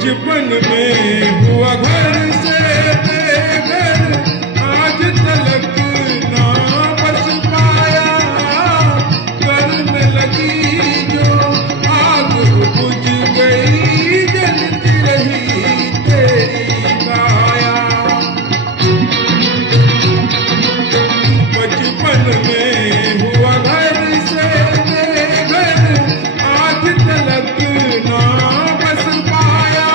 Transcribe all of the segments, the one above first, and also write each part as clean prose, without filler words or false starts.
बचपन में हुआ घर से बेघर, आज तलक ना बस पाया। घर में लगी जो आग बुझ गई, जलती रही तेरी काया। बचपन में हुआ घर से बेघर, आज तलक ना बस पाया।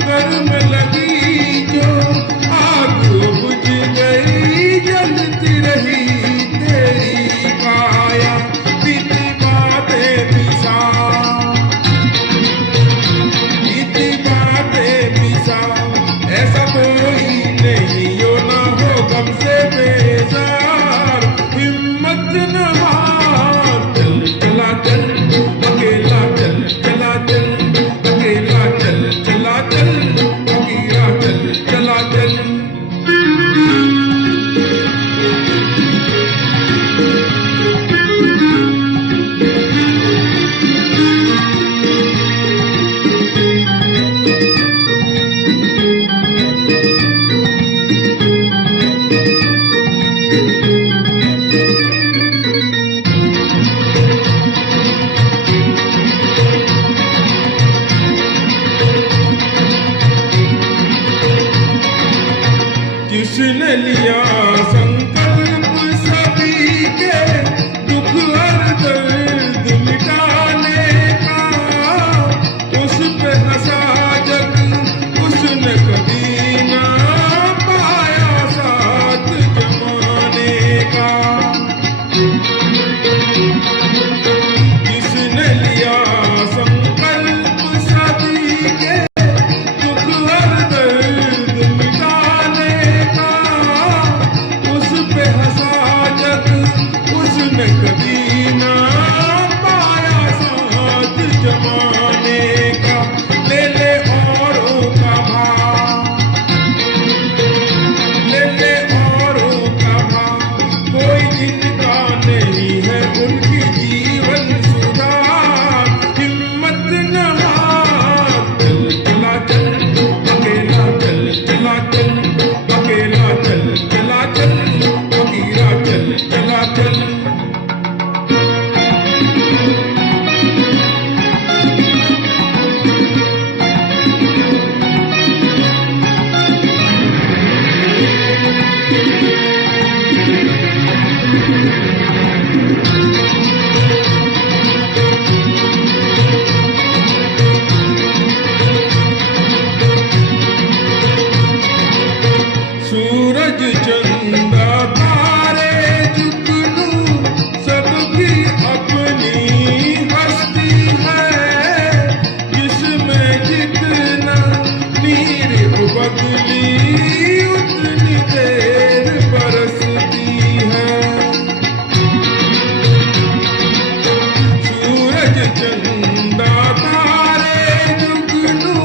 घर में लगी जो आग बुझ गई, जलती रही तेरी काया। बीती बातें पिसा, बीती बातें पिसा, ऐसा कोई नहीं यो ना हो गम से बेजार। हिम्मत न हार, चल चला चल अकेला, चल चला चल अकेला, चल चला चल अकेला, चल चला चल। जिसने लिया संकल्प सभी के दुख और दर्द मिटाने का, उस पे हंसा जग उसने कभी ना पाया साथ जमाने का। जिसने लिया संकल्प सभी के दुख और दर्द मिटाने का, उस पे हंसा जग उसने कभी ना पाया साथ जमाने का। ले ले औरों का भाव, ले ले औरों का भाव, कोई जिनका नहीं है उनकी जीवन सुधार। हिम्मत न हार, चल चला चल अकेला, चल चला चल अकेला, चल चला चल अकेला, चल चला चल। सूरज चंदा तारे जुगनू सबकी अपनी हस्ती है, जिसमें जितना नीर बदली उतनी देर बरसती है। सूरज चंदा तारे जुगनू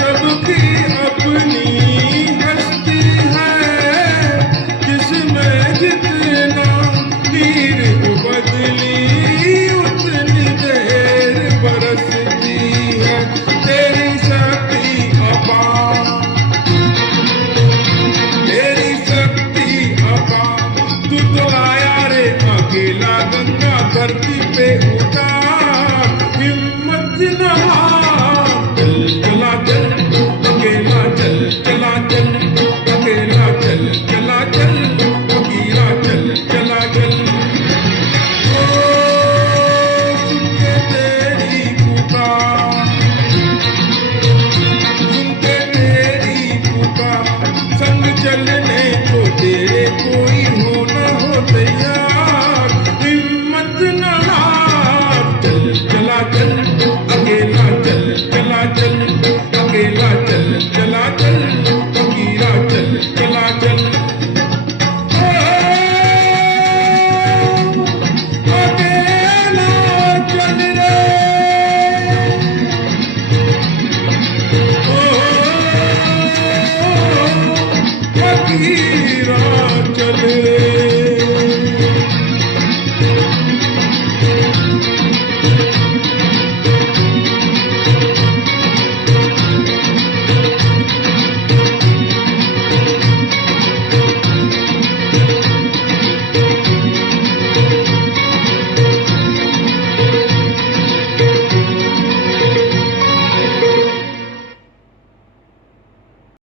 सबकी अपनी हस्ती है, जिसमें जितना नीर बदली उतनी देर बरसती है। तेरी शक्ति अपार, तेरी शक्ति अपार, तू तो आया रे अकेला गंगा धरती पे